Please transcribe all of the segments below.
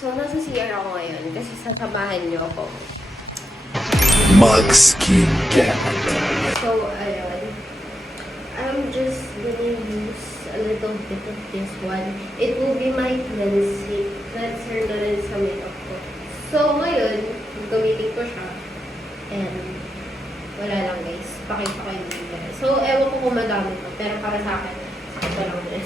So, nasa CR ako ngayon kasi sasamahan niyo ako. Mag-skincare. So, ayun. I'm just gonna use a little bit of this one. It will be my cleanser na rin sa makeup ko. So, ngayon, gamitin ko siya. And, wala lang guys. Pakita ko yung guys. So, ewan ko kung madami ko. Pero para sa akin, ito lang din.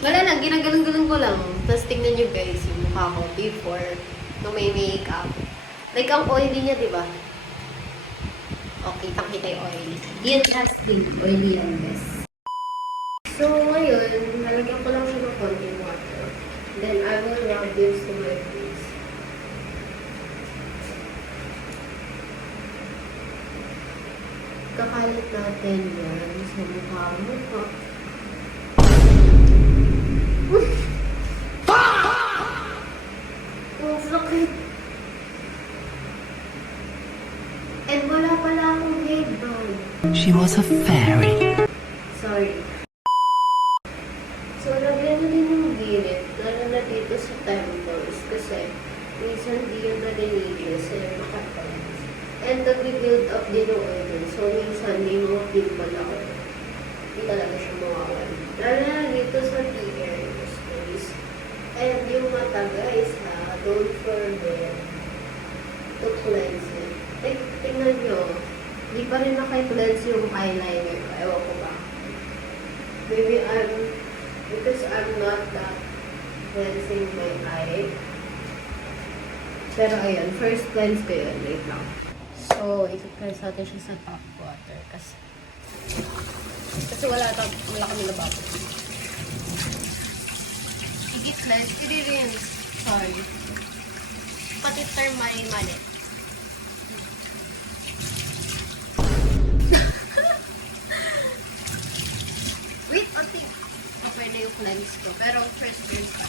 Wala lang, ginagalang-galang ko lang. Tapos tingnan nyo guys, yung mukha ko before nung may makeup. Like, ang oily niya, di ba? Okay, pakita yung oily. Yan casting. Oily yan, guys. So, ngayon, nalagyan ko lang siya ng konting water. Then, I will rub this to my face. Kakalit natin yan sa mukha mo. Ang sakit. And wala pala akong headband. She was a fairy. Sorry. So, lagyan na din yung gilid. Lalo na dito sa temples. Kasi, minsan di yung nalilinis. Eh, makatalis. And nag-build up din yung oil. So, minsan may mga pimple ako. Hindi talaga siya mawawala. Lalo na dito sa T-areas, guys. And yung mata, guys, ha, don't forget to cleanse it. Eh, tingnan nyo. Di pa rin naka-cleanse yung eyeliner ko. Ewan ko ba. Maybe because I'm not that cleansing my eye. Pero ayun, first cleanse ko yun. Wait lang. So, i-cleanse natin siya sa tap water. Kasi wala kami lababo. I-cleanse. I-rinse. Sorry. Pati mali. Wait, pwede yung cleanse ko. Pero first rinse pa.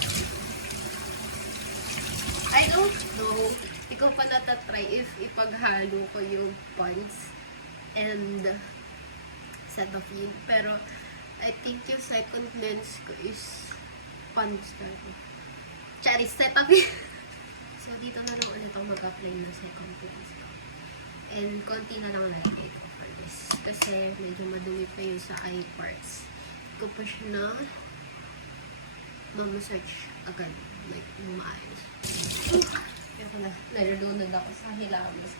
I don't know. Hindi ko pa natatry if ipaghalo ko yung Pond's and Cetaphil. Pero I think yung second cleanse ko is Pond's talaga. Charis, Cetaphil. So, dito na lang ulit ako mag-apply ng second cleanse ko. And konti na lang nalagay ko for this. Kasi medyo madumi pa yung sa eye parts. Ko pa siya na mamassage agad. Like, maayos. Kaya ko na, nalulunod ako sa hilamas.